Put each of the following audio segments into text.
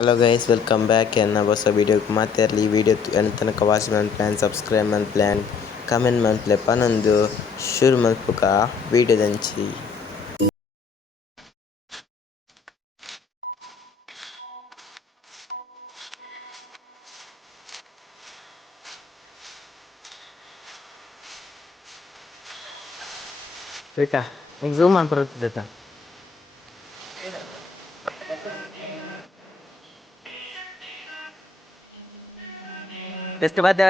Hello guys, welcome back and ಹೊಸ ವಿಡಿಯೋಗೆ ಮತ್ತೆ ಇರಲಿ ವಿಡಿಯೋ ತನಕ ವಾಚ್ ಮಾಡಿ ಪ್ಲ್ಯಾನ್ ಸಬ್ಸ್ಕ್ರೈಬ್ ಮಾಡಿ ಪ್ಲ್ಯಾನ್ ಕಮೆಂಟ್ ಮಾಡಿ ಪ್ಲೇ ಪನ್ನೊಂದು ಶುರು ಮಲ್ಪುಕ ವಿಡಿಯೋದಂಚಿ ಬೇಕಾ ಈಗ ಝೂಮ್ ಮಾಡಿ ಬರುತ್ತಿದ್ದ ಎಷ್ಟು ಮತ್ತೆ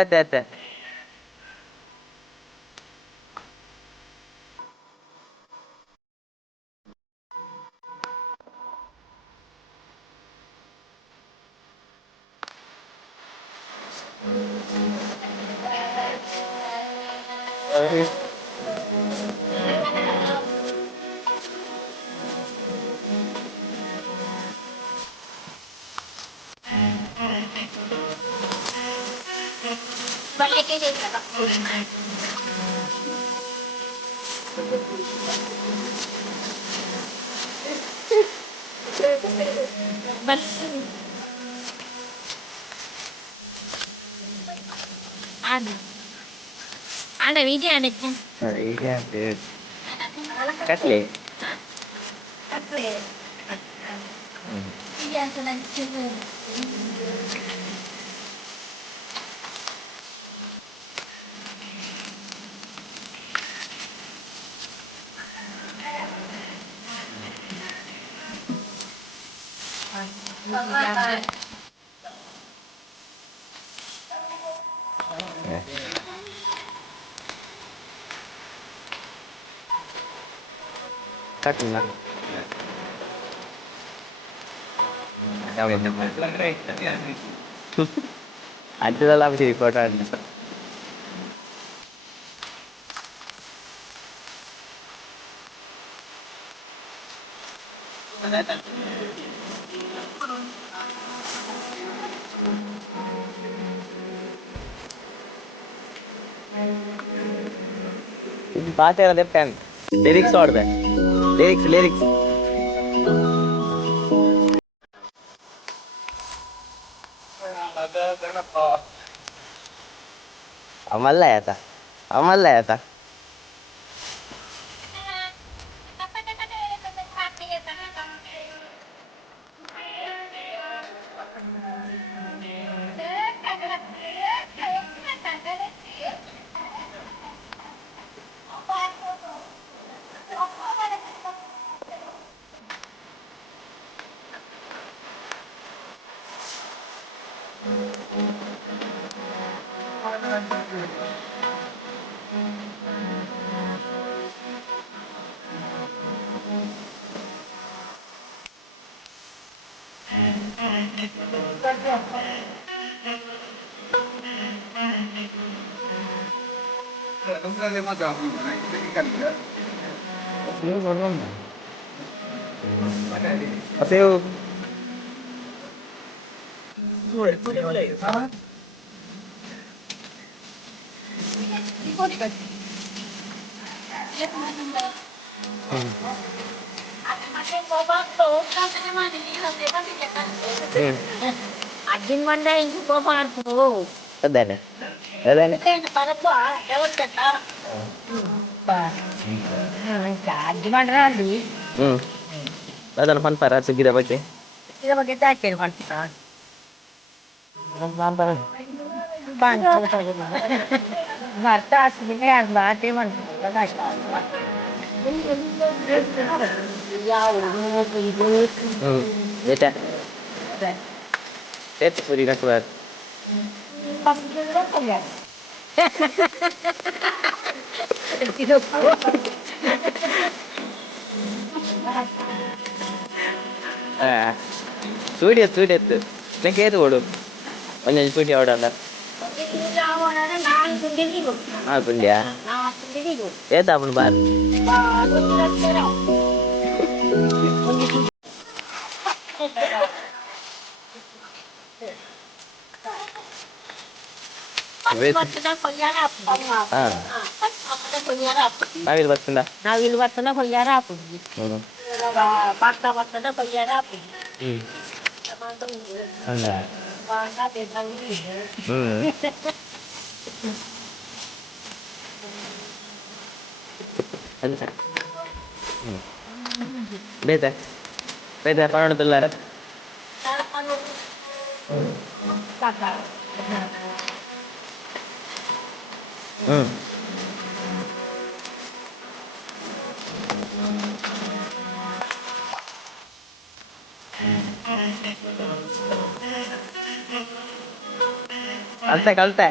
ada video ada kan? iya deh kasih Iya sedang coba. cắt nha đâu vậy anh chưa làm gì có ra ఇది పాట ఎలా చెప్పాను లిరిక్స్ వాడబే lyrics amal ya ta Até Ajin mana yang bawa tu? ada nih Para buah, lewat kata. Ajin mana lagi? ada depan parat segira baca Kita pakai tak kan? depan Bang, Marta sebenarnya yang berarti mana? beda itu puri nak buat sudah nak itu bodoh banyak sudah ada nak pun dia ya tak pun bar Nawil bertanda. Nawil watana pagyarap. Pakta watana pagyarap. Enggak. Ada. Bete. Bete para telar. Kalte.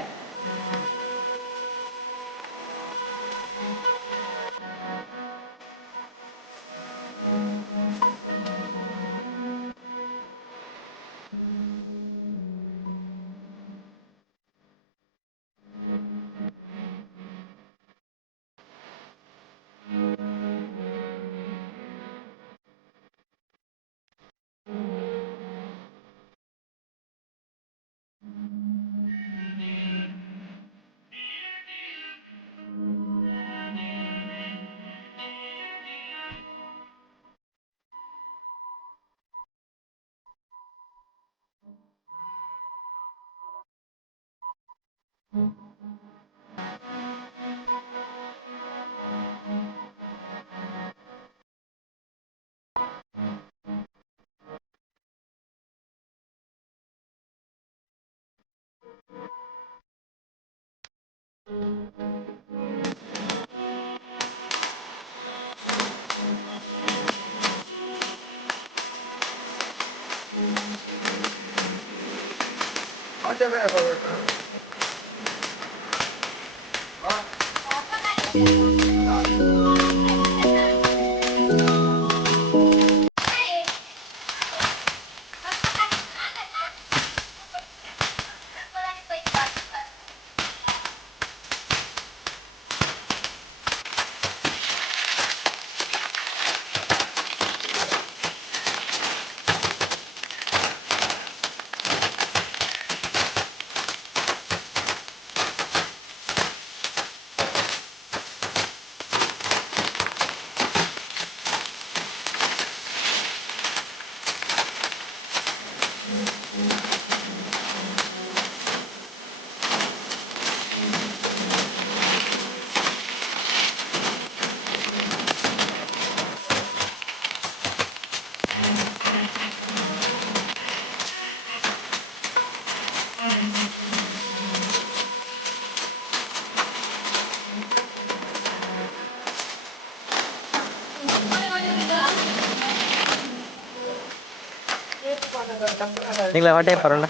Tinggal apa deh parona?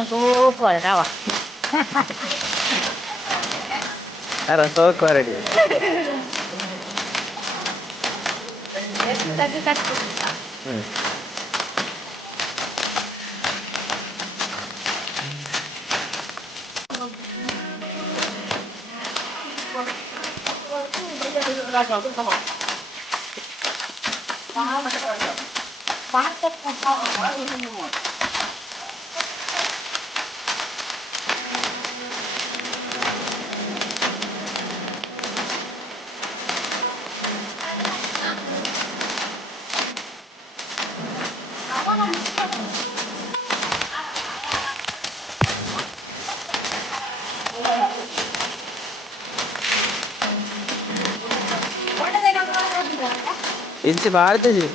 Aku boleh tahu. Ada so ready. Tapi kan इनसे बाहर थे जी